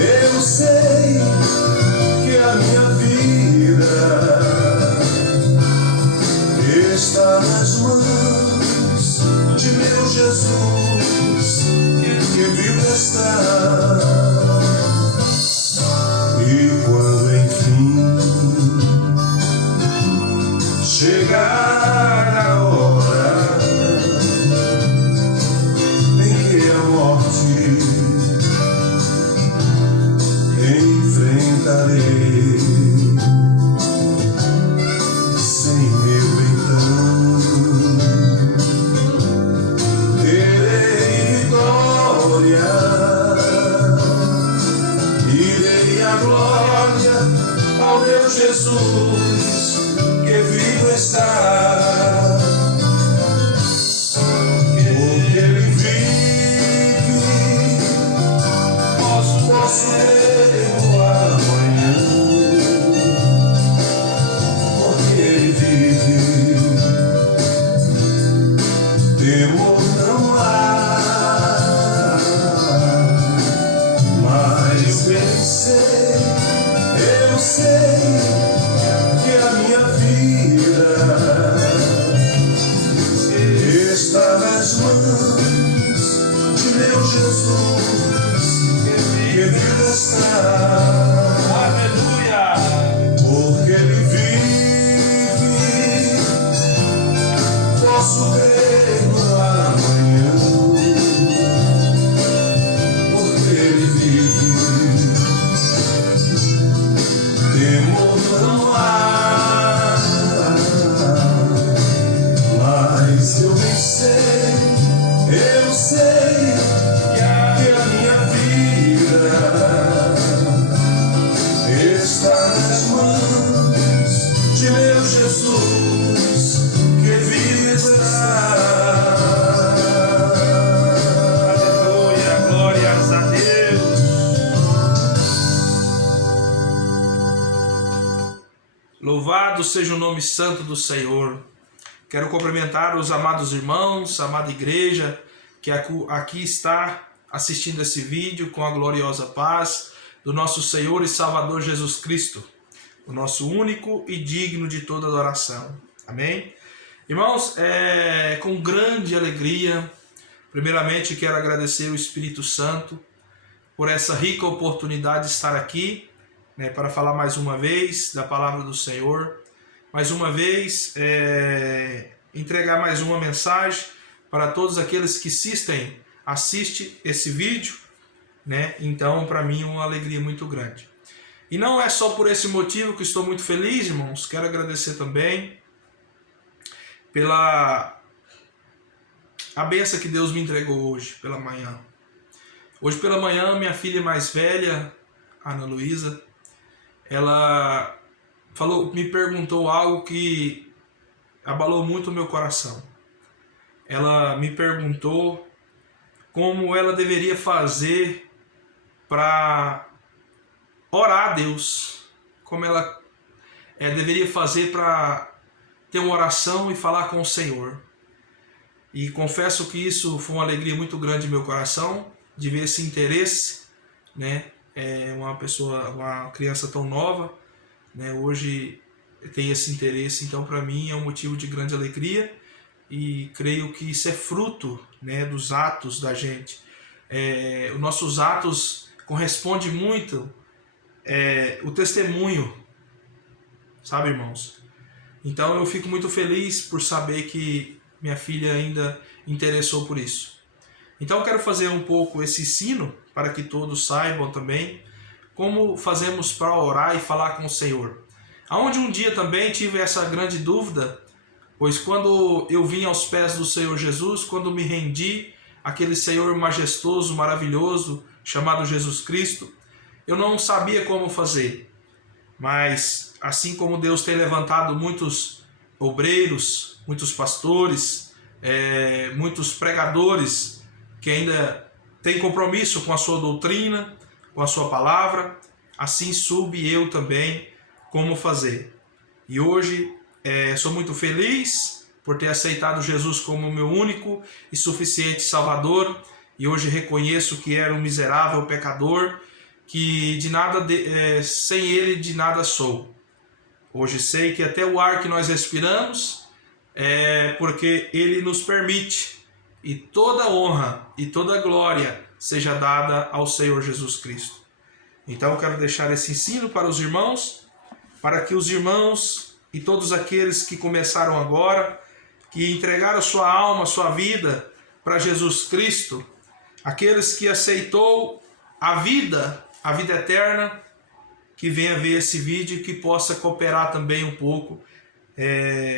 eu sei que a minha vida está nas mãos de meu Jesus, que vivo está. E quando enfim chegar a hora em que a morte enfrentarei, sem medo então terei vitória, irei a glória ao meu Jesus, que vivo está. Porque Ele vive, posso crer no amanhã. Porque Ele vive, temor não há. Mas eu sei que a minha vida está nas mãos de meu Jesus, que vivo está. Aleluia! Porque Ele vive, posso crer no amanhã. Porque Ele vive, temor não há. Mas eu sei que a minha vida está nas mãos de meu Jesus, que vive está. Aleluia! Glórias a Deus! Louvado seja o nome santo do Senhor. Quero cumprimentar os amados irmãos, a amada igreja, que aqui está assistindo esse vídeo com a gloriosa paz do nosso Senhor e Salvador Jesus Cristo, o nosso único e digno de toda adoração. Amém? Irmãos, com grande alegria, primeiramente quero agradecer o Espírito Santo por essa rica oportunidade de estar aqui, para falar mais uma vez da palavra do Senhor, mais uma vez entregar mais uma mensagem para todos aqueles que assistem esse vídeo, Então, para mim, é uma alegria muito grande. E não é só por esse motivo que estou muito feliz, irmãos. Quero agradecer também pela a bênção que Deus me entregou hoje pela manhã. Hoje pela manhã, minha filha mais velha, Ana Luísa, ela me perguntou algo que abalou muito o meu coração. Ela me perguntou como ela deveria fazer para orar a Deus, como ela deveria fazer para ter uma oração e falar com o Senhor. E confesso que isso foi uma alegria muito grande no meu coração, de ver esse interesse, uma criança tão nova, hoje tem esse interesse. Então, para mim, é um motivo de grande alegria, e creio que isso é fruto, dos atos da gente. Os nossos atos correspondem muito o testemunho, sabe, irmãos? Então, eu fico muito feliz por saber que minha filha ainda interessou por isso. Então, eu quero fazer um pouco esse ensino para que todos saibam também como fazemos para orar e falar com o Senhor. Aonde um dia também tive essa grande dúvida, pois quando eu vim aos pés do Senhor Jesus, quando me rendi àquele Senhor majestoso, maravilhoso, chamado Jesus Cristo, eu não sabia como fazer. Mas assim como Deus tem levantado muitos obreiros, muitos pastores, muitos pregadores que ainda têm compromisso com a sua doutrina, com a sua palavra, assim soube eu também como fazer. E hoje sou muito feliz por ter aceitado Jesus como meu único e suficiente Salvador, e hoje reconheço que era um miserável pecador, que sem Ele de nada sou. Hoje sei que até o ar que nós respiramos é porque Ele nos permite, e toda honra e toda glória seja dada ao Senhor Jesus Cristo. Então eu quero deixar esse ensino para os irmãos, para que os irmãos e todos aqueles que começaram agora, que entregaram sua alma, sua vida para Jesus Cristo, aqueles que aceitou a vida eterna, que venha ver esse vídeo e que possa cooperar também um pouco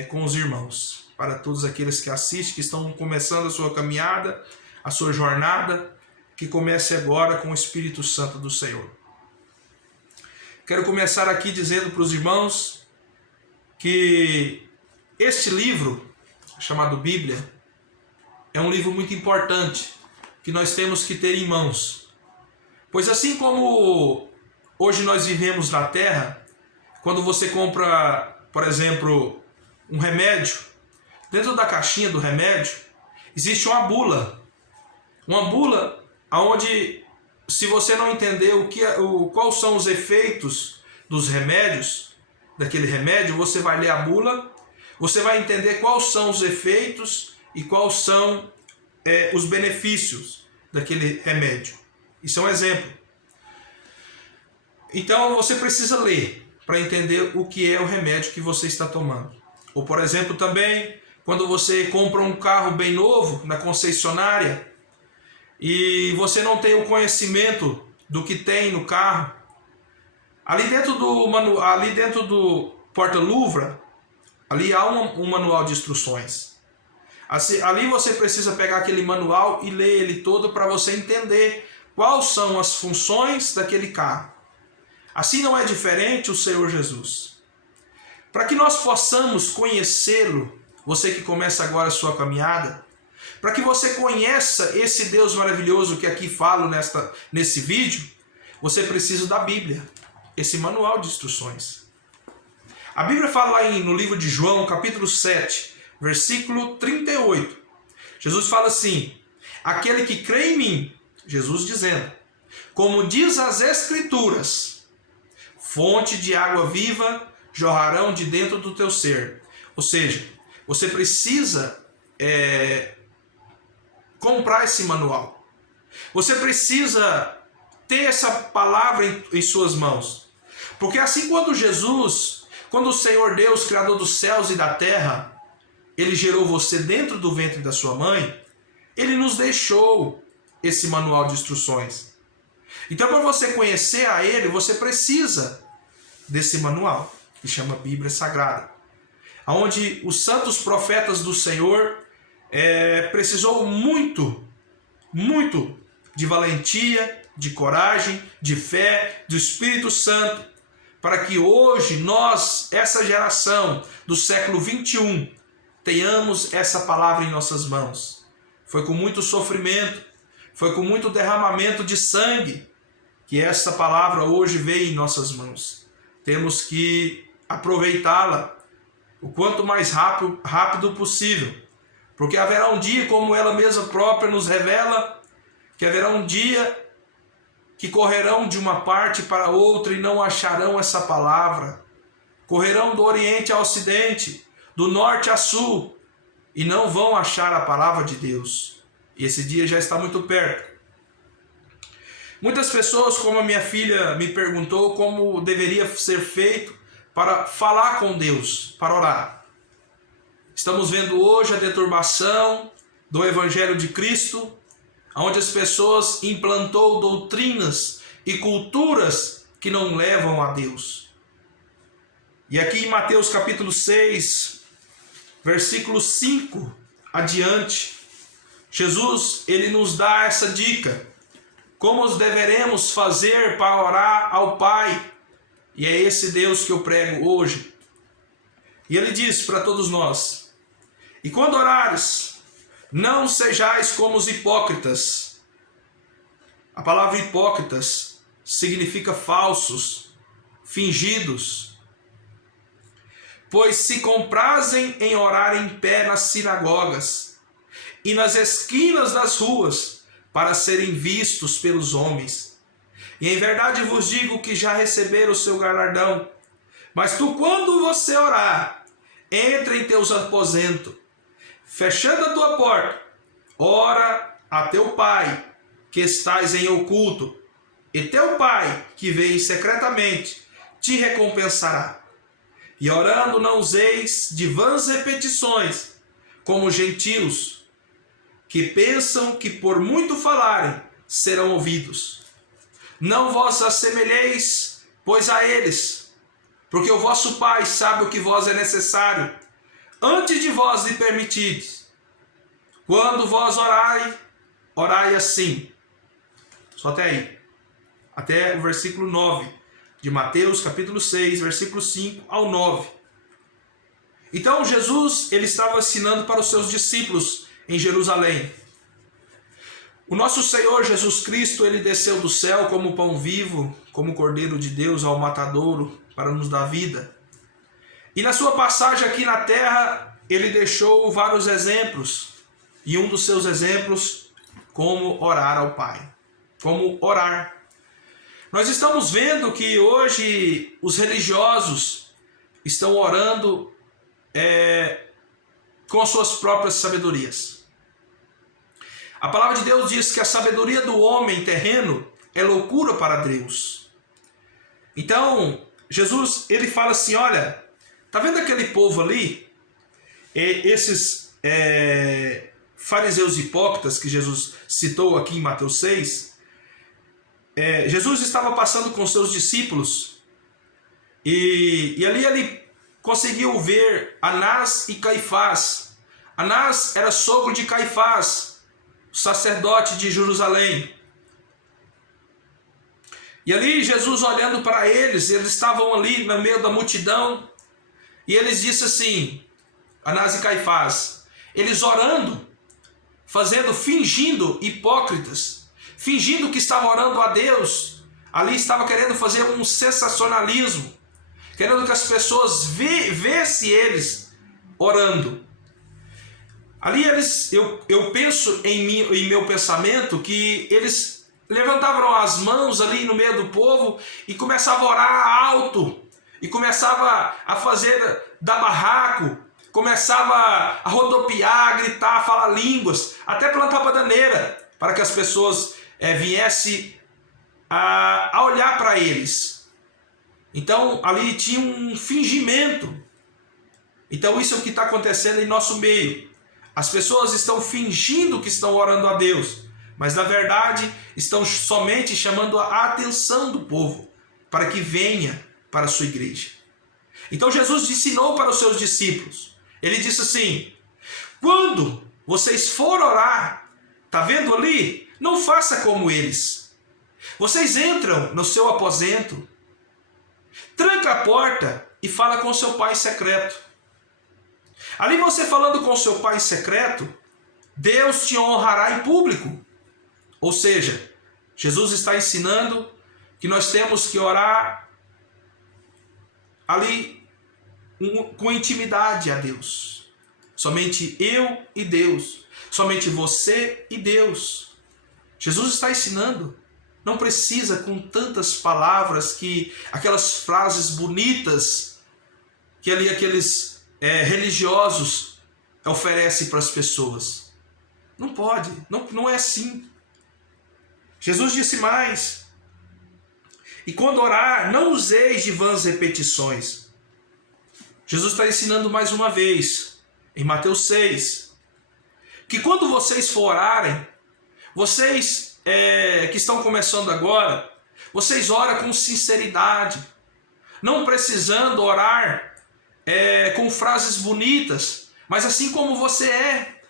com os irmãos. Para todos aqueles que assistem, que estão começando a sua caminhada, a sua jornada, que comece agora com o Espírito Santo do Senhor. Quero começar aqui dizendo para os irmãos que este livro, chamado Bíblia, é um livro muito importante, que nós temos que ter em mãos. Pois assim como hoje nós vivemos na Terra, quando você compra, por exemplo, um remédio, dentro da caixinha do remédio existe uma bula. Uma bula onde, se você não entender quais são os efeitos dos remédios, daquele remédio, você vai ler a bula, você vai entender quais são os efeitos e quais são os benefícios daquele remédio. Isso é um exemplo. Então você precisa ler para entender o que é o remédio que você está tomando. Ou, por exemplo, também quando você compra um carro bem novo na concessionária e você não tem o conhecimento do que tem no carro, ali dentro do porta-luva, ali há um manual de instruções. Ali você precisa pegar aquele manual e ler ele todo para você entender quais são as funções daquele carro. Assim não é diferente o Senhor Jesus. Para que nós possamos conhecê-lo, você que começa agora a sua caminhada, para que você conheça esse Deus maravilhoso que aqui falo nesse vídeo, você precisa da Bíblia, esse manual de instruções. A Bíblia fala aí no livro de João, capítulo 7, versículo 38. Jesus fala assim: aquele que crê em mim, Jesus dizendo, como diz as Escrituras, fonte de água viva jorrarão de dentro do teu ser. Ou seja, você precisa comprar esse manual. Você precisa ter essa palavra em suas mãos. Porque assim quando o Senhor Deus, Criador dos céus e da terra, Ele gerou você dentro do ventre da sua mãe, Ele nos deixou esse manual de instruções. Então, para você conhecer a Ele, você precisa desse manual, que chama Bíblia Sagrada, onde os santos profetas do Senhor precisou muito de valentia, de coragem, de fé, do Espírito Santo, para que hoje nós, essa geração do século 21, tenhamos essa palavra em nossas mãos. Foi com muito sofrimento, foi com muito derramamento de sangue que essa palavra hoje veio em nossas mãos. Temos que aproveitá-la o quanto mais rápido possível, porque haverá um dia, como ela mesma própria nos revela, que haverá um dia que correrão de uma parte para outra e não acharão essa palavra. Correrão do Oriente ao Ocidente, do Norte a Sul, e não vão achar a palavra de Deus. E esse dia já está muito perto. Muitas pessoas, como a minha filha me perguntou, como deveria ser feito para falar com Deus, para orar. Estamos vendo hoje a deturbação do Evangelho de Cristo, onde as pessoas implantou doutrinas e culturas que não levam a Deus. E aqui em Mateus capítulo 6, versículo 5 adiante, Jesus ele nos dá essa dica, como deveremos fazer para orar ao Pai, e é esse Deus que eu prego hoje. E ele diz para todos nós: e quando orares, não sejais como os hipócritas. A palavra hipócritas significa falsos, fingidos, pois se comprazem em orar em pé nas sinagogas e nas esquinas das ruas, para serem vistos pelos homens. E em verdade vos digo que já receberam o seu galardão. Mas tu, quando você orar, entra em teus aposentos, fechando a tua porta, ora a teu pai, que estás em oculto, e teu pai, que vem secretamente, te recompensará. E orando não useis de vãs repetições, como gentios, que pensam que por muito falarem serão ouvidos. Não vos assemelheis, pois, a eles, porque o vosso Pai sabe o que vos é necessário, antes de vós lhe permitirdes. Quando vós orai, orai assim. Só até aí. Até o versículo 9 de Mateus, capítulo 6, versículo 5 ao 9. Então Jesus, ele estava ensinando para os seus discípulos em Jerusalém. O nosso Senhor Jesus Cristo, ele desceu do céu como pão vivo, como Cordeiro de Deus ao matadouro, para nos dar vida. E na sua passagem aqui na terra, ele deixou vários exemplos. E um dos seus exemplos, como orar ao Pai. Como orar. Nós estamos vendo que hoje os religiosos estão orando com as suas próprias sabedorias. A palavra de Deus diz que a sabedoria do homem terreno é loucura para Deus. Então, Jesus, ele fala assim, olha, tá vendo aquele povo ali? Esses fariseus hipócritas que Jesus citou aqui em Mateus 6, Jesus estava passando com seus discípulos e ali ele conseguiu ver Anás e Caifás. Anás era sogro de Caifás, sacerdote de Jerusalém. E ali Jesus olhando para eles estavam ali no meio da multidão, e eles disse assim, Anás e Caifás, eles orando, fingindo hipócritas, fingindo que estavam orando a Deus, ali estava querendo fazer um sensacionalismo, querendo que as pessoas vissem eles orando. Ali eu penso em meu pensamento que eles levantavam as mãos ali no meio do povo e começavam a orar alto, e começava a fazer dar barraco, começava a rodopiar, a gritar, a falar línguas, até plantar bananeira, para que as pessoas viessem a olhar para eles. Então ali tinha um fingimento. Então isso é o que está acontecendo em nosso meio. As pessoas estão fingindo que estão orando a Deus, mas na verdade estão somente chamando a atenção do povo para que venha para a sua igreja. Então Jesus ensinou para os seus discípulos. Ele disse assim, quando vocês forem orar, está vendo ali? Não faça como eles. Vocês entram no seu aposento, tranca a porta e fala com seu pai em secreto. Ali você falando com seu pai em secreto, Deus te honrará em público. Ou seja, Jesus está ensinando que nós temos que orar ali com intimidade a Deus. Somente eu e Deus. Somente você e Deus. Jesus está ensinando. Não precisa com tantas palavras, aquelas frases bonitas que ali aqueles religiosos oferecem para as pessoas. Não pode, não é assim. Jesus disse mais. E quando orar, não useis de vãs repetições. Jesus está ensinando mais uma vez, em Mateus 6, que quando vocês for orarem, vocês que estão começando agora, vocês oram com sinceridade, não precisando orar com frases bonitas, mas assim como você é.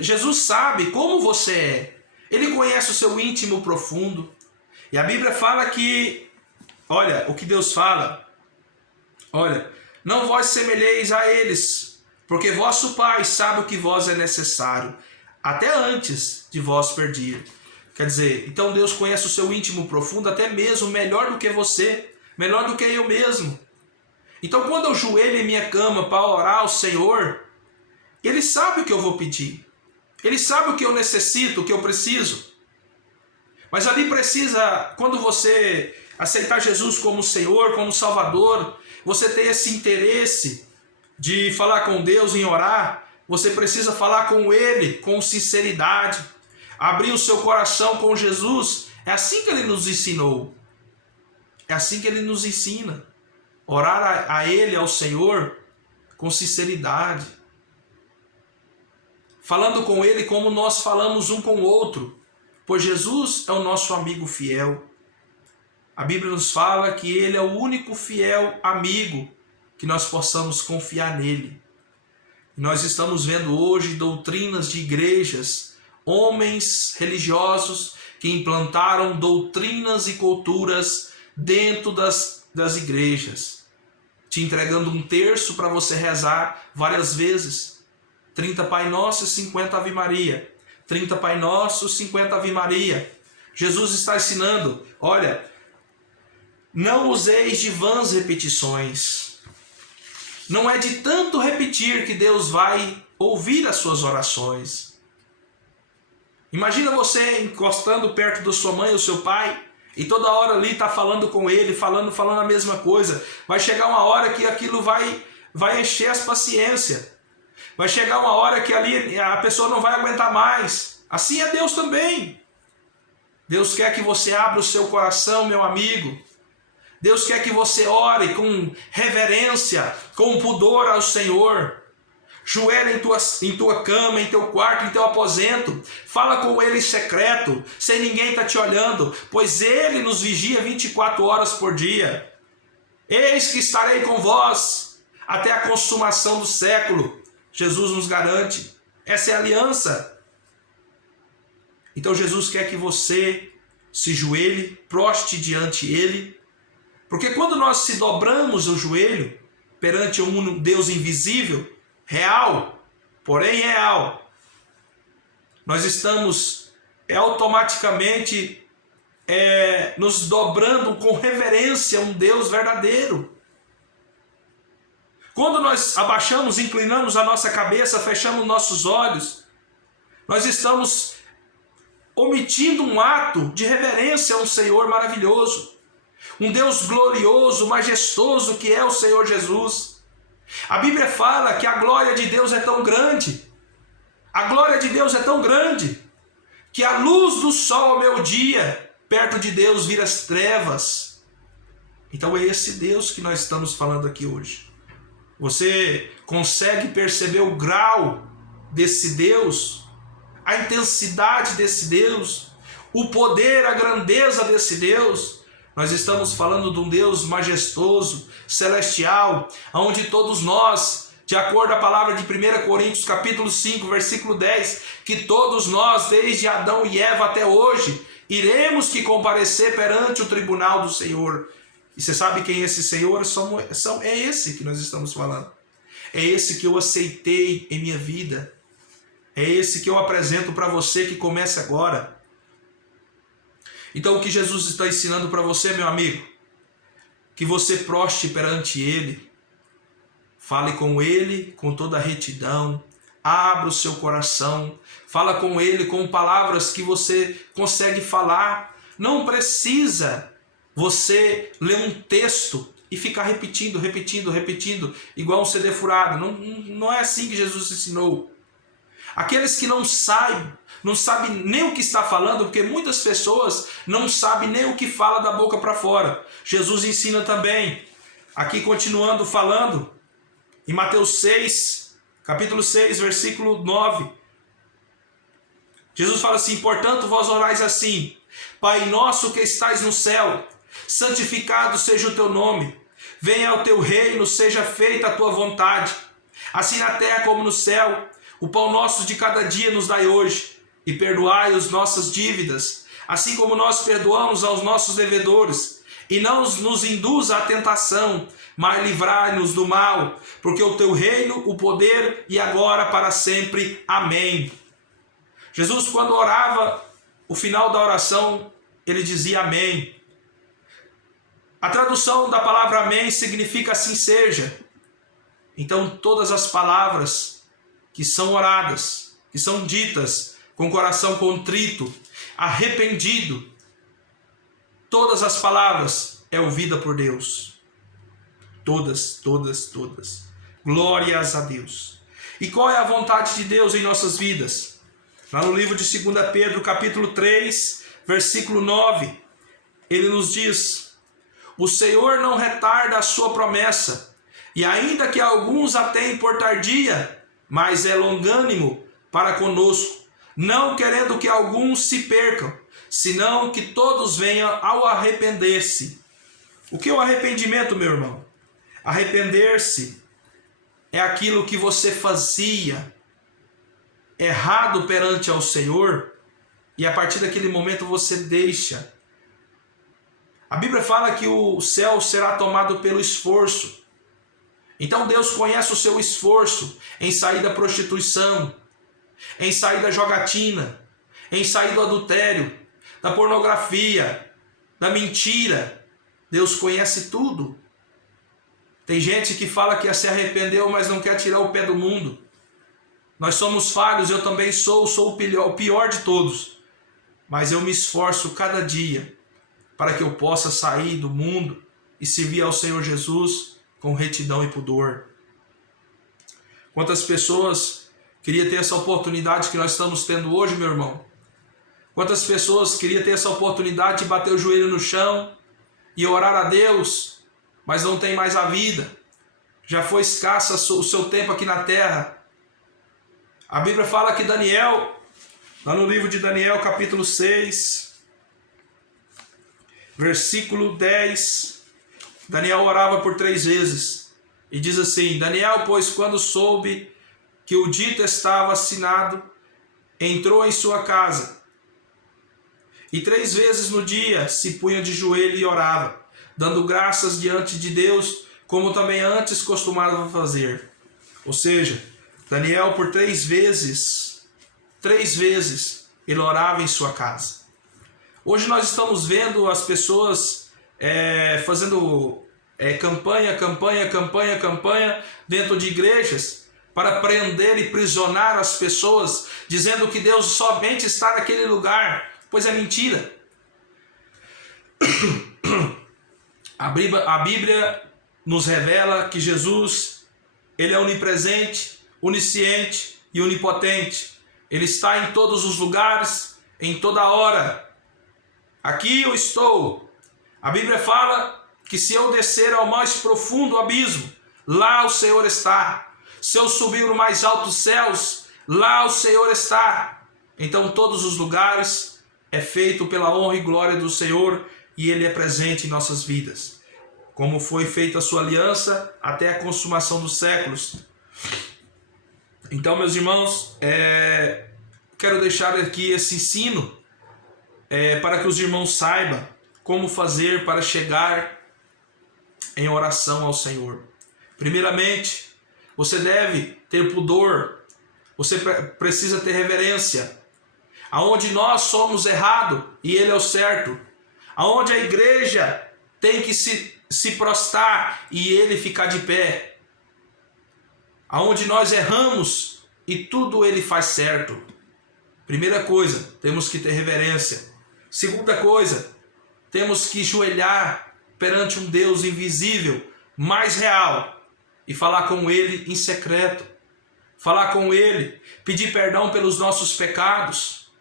Jesus sabe como você é. Ele conhece o seu íntimo profundo. E a Bíblia fala que, olha, o que Deus fala, olha, não vós semelheis a eles, porque vosso Pai sabe o que vos é necessário, até antes de vós pedir. Quer dizer, então Deus conhece o seu íntimo profundo, até mesmo melhor do que você, melhor do que eu mesmo. Então quando eu joelho em minha cama para orar ao Senhor, Ele sabe o que eu vou pedir. Ele sabe o que eu necessito, o que eu preciso. Mas ali precisa, quando você aceitar Jesus como Senhor, como Salvador, você ter esse interesse de falar com Deus, em orar, você precisa falar com Ele com sinceridade, abrir o seu coração com Jesus. É assim que Ele nos ensinou, é assim que Ele nos ensina, orar a Ele, ao Senhor, com sinceridade, falando com Ele como nós falamos um com o outro, pois Jesus é o nosso amigo fiel. A Bíblia nos fala que Ele é o único fiel amigo que nós possamos confiar nele. Nós estamos vendo hoje doutrinas de igrejas, homens religiosos que implantaram doutrinas e culturas dentro das igrejas, te entregando um terço para você rezar várias vezes. 30 Pai Nosso e 50 Ave Maria. 30 Pai Nosso, 50 Ave Maria. Jesus está ensinando, olha, não useis de vãs repetições. Não é de tanto repetir que Deus vai ouvir as suas orações. Imagina você encostando perto da sua mãe ou seu pai e toda hora ali está falando com ele, falando a mesma coisa. Vai chegar uma hora que aquilo vai encher as paciências. Vai chegar uma hora que ali a pessoa não vai aguentar mais. Assim é Deus também. Deus quer que você abra o seu coração, meu amigo. Deus quer que você ore com reverência, com pudor ao Senhor. Joelha em tua cama, em teu quarto, em teu aposento. Fala com Ele em secreto, sem ninguém estar te olhando, pois Ele nos vigia 24 horas por dia. Eis que estarei com vós até a consumação do século. Jesus nos garante. Essa é a aliança. Então Jesus quer que você se joelhe, proste diante Ele. Porque quando nós se dobramos o joelho perante um Deus invisível, real, porém real, nós estamos automaticamente nos dobrando com reverência a um Deus verdadeiro. Quando nós abaixamos, inclinamos a nossa cabeça, fechamos nossos olhos, nós estamos omitindo um ato de reverência a um Senhor maravilhoso. Um Deus glorioso, majestoso que é o Senhor Jesus. A Bíblia fala que a glória de Deus é tão grande, a glória de Deus é tão grande, que a luz do sol ao meio-dia, perto de Deus vira as trevas. Então é esse Deus que nós estamos falando aqui hoje. Você consegue perceber o grau desse Deus, a intensidade desse Deus, o poder, a grandeza desse Deus? Nós estamos falando de um Deus majestoso, celestial, onde todos nós, de acordo com a palavra de 1 Coríntios capítulo 5, versículo 10, que todos nós, desde Adão e Eva até hoje, iremos que comparecer perante o tribunal do Senhor. E você sabe quem é esse Senhor? É esse que nós estamos falando. É esse que eu aceitei em minha vida. É esse que eu apresento para você que começa agora. Então o que Jesus está ensinando para você, meu amigo? Que você proste perante Ele, fale com Ele com toda a retidão, abra o seu coração, fala com Ele com palavras que você consegue falar. Não precisa você ler um texto e ficar repetindo, igual um CD furado. Não é assim que Jesus ensinou. Aqueles que não sabem nem o que está falando, porque muitas pessoas não sabem nem o que fala da boca para fora. Jesus ensina também, aqui continuando falando, em Mateus 6, capítulo 6, versículo 9. Jesus fala assim: portanto vós orais assim: Pai nosso que estais no céu, santificado seja o teu nome, venha o teu reino, seja feita a tua vontade, assim na terra como no céu. O pão nosso de cada dia nos dai hoje, e perdoai as nossas dívidas, assim como nós perdoamos aos nossos devedores. E não nos induza à tentação, mas livrai-nos do mal, porque o teu reino, o poder e agora para sempre. Amém. Jesus, quando orava, o final da oração, ele dizia amém. A tradução da palavra amém significa assim seja. Então todas as palavras que são oradas, que são ditas com coração contrito, arrependido, todas as palavras é ouvida por Deus. Todas, todas, todas. Glórias a Deus. E qual é a vontade de Deus em nossas vidas? Lá no livro de 2 Pedro, capítulo 3, versículo 9, ele nos diz: o Senhor não retarda a sua promessa, e ainda que alguns a tenham por tardia, mas é longânimo para conosco, não querendo que alguns se percam, senão que todos venham ao arrepender-se. O que é o arrependimento, meu irmão? Arrepender-se é aquilo que você fazia errado perante ao Senhor, e a partir daquele momento você deixa. A Bíblia fala que o céu será tomado pelo esforço. Então Deus conhece o seu esforço em sair da prostituição, em sair da jogatina, em sair do adultério, da pornografia, da mentira. Deus conhece tudo. Tem gente que fala que se arrependeu, mas não quer tirar o pé do mundo. Nós somos falhos, eu também sou o pior de todos. Mas eu me esforço cada dia para que eu possa sair do mundo e servir ao Senhor Jesus com retidão e pudor. Quantas pessoas queriam ter essa oportunidade que nós estamos tendo hoje, meu irmão? Quantas pessoas queriam ter essa oportunidade de bater o joelho no chão e orar a Deus, mas não tem mais a vida? Já foi escassa o seu tempo aqui na terra. A Bíblia fala que Daniel, lá no livro de Daniel, capítulo 6, versículo 10, Daniel orava por 3 vezes. E diz assim: Daniel, pois, quando soube que o dito estava assinado, entrou em sua casa. E 3 vezes no dia se punha de joelho e orava, dando graças diante de Deus, como também antes costumava fazer. Ou seja, Daniel por 3 vezes, ele orava em sua casa. Hoje nós estamos vendo as pessoas fazendo campanha dentro de igrejas para prender e prisionar as pessoas, dizendo que Deus somente está naquele lugar, pois é mentira. A Bíblia nos revela que Jesus, ele é onipresente, onisciente e onipotente. Ele está em todos os lugares, em toda hora. Aqui eu estou. A Bíblia fala que se eu descer ao mais profundo abismo, lá o Senhor está. Se eu subir no mais altos céus, lá o Senhor está. Então todos os lugares é feito pela honra e glória do Senhor, e Ele é presente em nossas vidas. Como foi feita a sua aliança até a consumação dos séculos. Então, meus irmãos, quero deixar aqui esse ensino para que os irmãos saibam como fazer para chegar em oração ao Senhor. Primeiramente, você deve ter pudor, você precisa ter reverência. Aonde nós somos errados e Ele é o certo. Aonde a igreja tem que se prostrar e Ele ficar de pé. Aonde nós erramos e tudo Ele faz certo. Primeira coisa, temos que ter reverência. Segunda coisa, temos que joelhar perante um Deus invisível, mais real, e falar com Ele em secreto. Falar com Ele, pedir perdão pelos nossos pecados,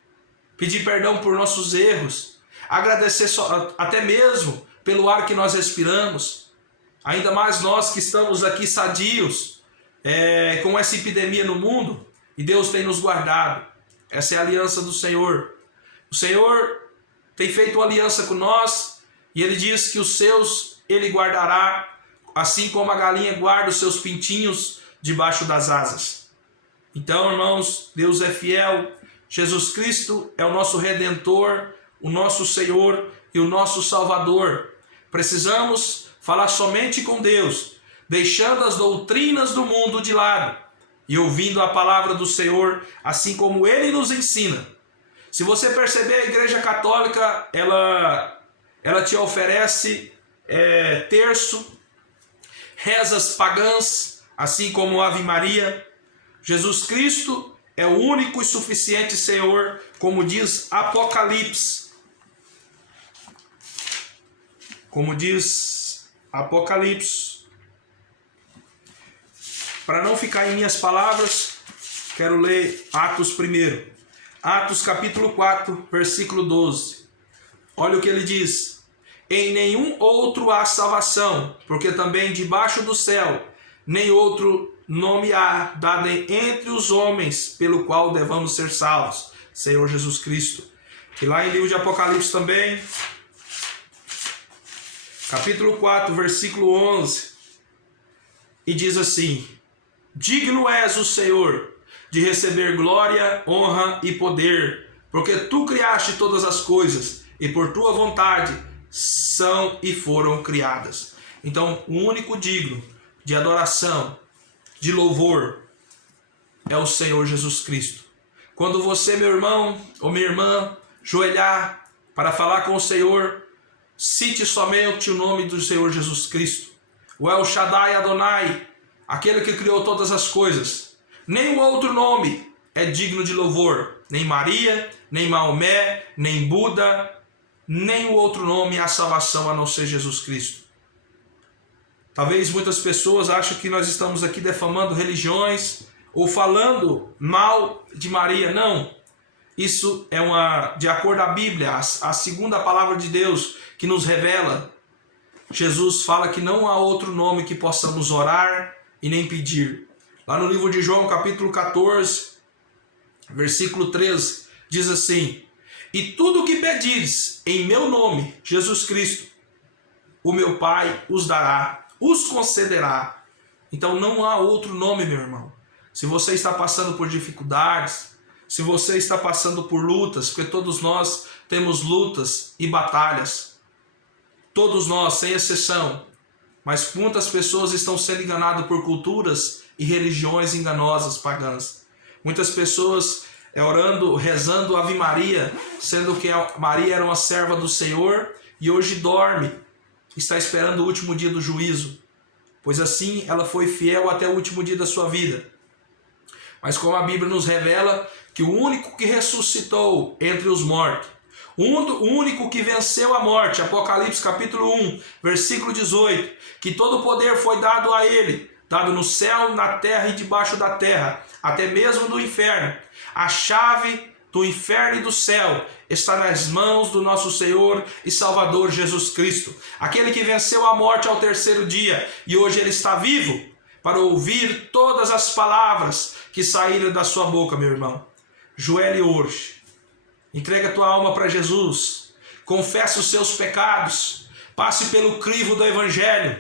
pedir perdão por nossos erros, agradecer até mesmo pelo ar que nós respiramos, ainda mais nós que estamos aqui sadios, com essa epidemia no mundo, e Deus tem nos guardado. Essa é a aliança do Senhor. O Senhor tem feito uma aliança com nós, e Ele diz que os seus Ele guardará, assim como a galinha guarda os seus pintinhos debaixo das asas. Então, irmãos, Deus é fiel, Jesus Cristo é o nosso Redentor, o nosso Senhor e o nosso Salvador. Precisamos falar somente com Deus, deixando as doutrinas do mundo de lado e ouvindo a palavra do Senhor, assim como Ele nos ensina. Se você perceber, a Igreja Católica, ela te oferece terço, rezas pagãs, assim como Ave Maria. Jesus Cristo é o único e suficiente Senhor, como diz Apocalipse. como diz Apocalipse. Para não ficar em minhas palavras, quero ler Atos primeiro. Atos capítulo 4, versículo 12. Olha o que ele diz. Em nenhum outro há salvação, porque também debaixo do céu nem outro nome há dado entre os homens pelo qual devamos ser salvos, Senhor Jesus Cristo. E lá em livro de Apocalipse também, capítulo 4, versículo 11, e diz assim: digno és o Senhor de receber glória, honra e poder, porque tu criaste todas as coisas, e por tua vontade são e foram criadas. Então, o único digno de adoração, de louvor, é o Senhor Jesus Cristo. Quando você, meu irmão ou minha irmã, joelhar para falar com o Senhor, cite somente o nome do Senhor Jesus Cristo. O El Shaddai Adonai, aquele que criou todas as coisas. Nem o outro nome é digno de louvor. Nem Maria, nem Maomé, nem Buda, nem o outro nome há salvação a não ser Jesus Cristo. Talvez muitas pessoas achem que nós estamos aqui defamando religiões ou falando mal de Maria. Não. Isso é de acordo à Bíblia, a segunda palavra de Deus que nos revela. Jesus fala que não há outro nome que possamos orar e nem pedir. Lá no livro de João, capítulo 14, versículo 13, diz assim: e tudo o que pedires em meu nome, Jesus Cristo, o meu Pai os dará, os concederá. Então não há outro nome, meu irmão. Se você está passando por dificuldades, se você está passando por lutas, porque todos nós temos lutas e batalhas, todos nós, sem exceção, mas muitas pessoas estão sendo enganadas por culturas e religiões enganosas, pagãs. Muitas pessoas orando, rezando Ave Maria, sendo que Maria era uma serva do Senhor e hoje dorme, está esperando o último dia do juízo, pois assim ela foi fiel até o último dia da sua vida. Mas como a Bíblia nos revela que o único que ressuscitou entre os mortos, o único que venceu a morte, Apocalipse capítulo 1, versículo 18, que todo o poder foi dado a ele, dado no céu, na terra e debaixo da terra, até mesmo do inferno. A chave do inferno e do céu está nas mãos do nosso Senhor e Salvador Jesus Cristo, aquele que venceu a morte ao terceiro dia e hoje ele está vivo para ouvir todas as palavras que saíram da sua boca, meu irmão. Joelhe hoje, entrega a tua alma para Jesus, confessa os seus pecados, passe pelo crivo do Evangelho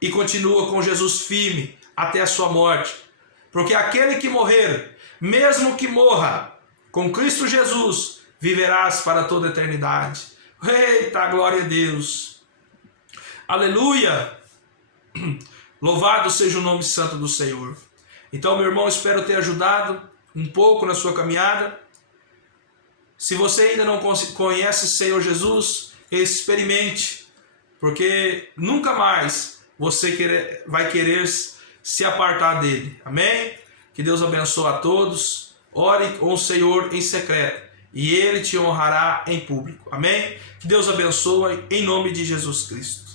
e continua com Jesus firme até a sua morte, porque aquele que morrer, mesmo que morra com Cristo Jesus, viverás para toda a eternidade. Eita, glória a Deus! Aleluia! Louvado seja o nome santo do Senhor. Então, meu irmão, espero ter ajudado um pouco na sua caminhada. Se você ainda não conhece o Senhor Jesus, experimente, porque nunca mais você vai querer se apartar dele. Amém? Que Deus abençoe a todos. Ore com o Senhor em secreto e ele te honrará em público. Amém? Que Deus abençoe em nome de Jesus Cristo.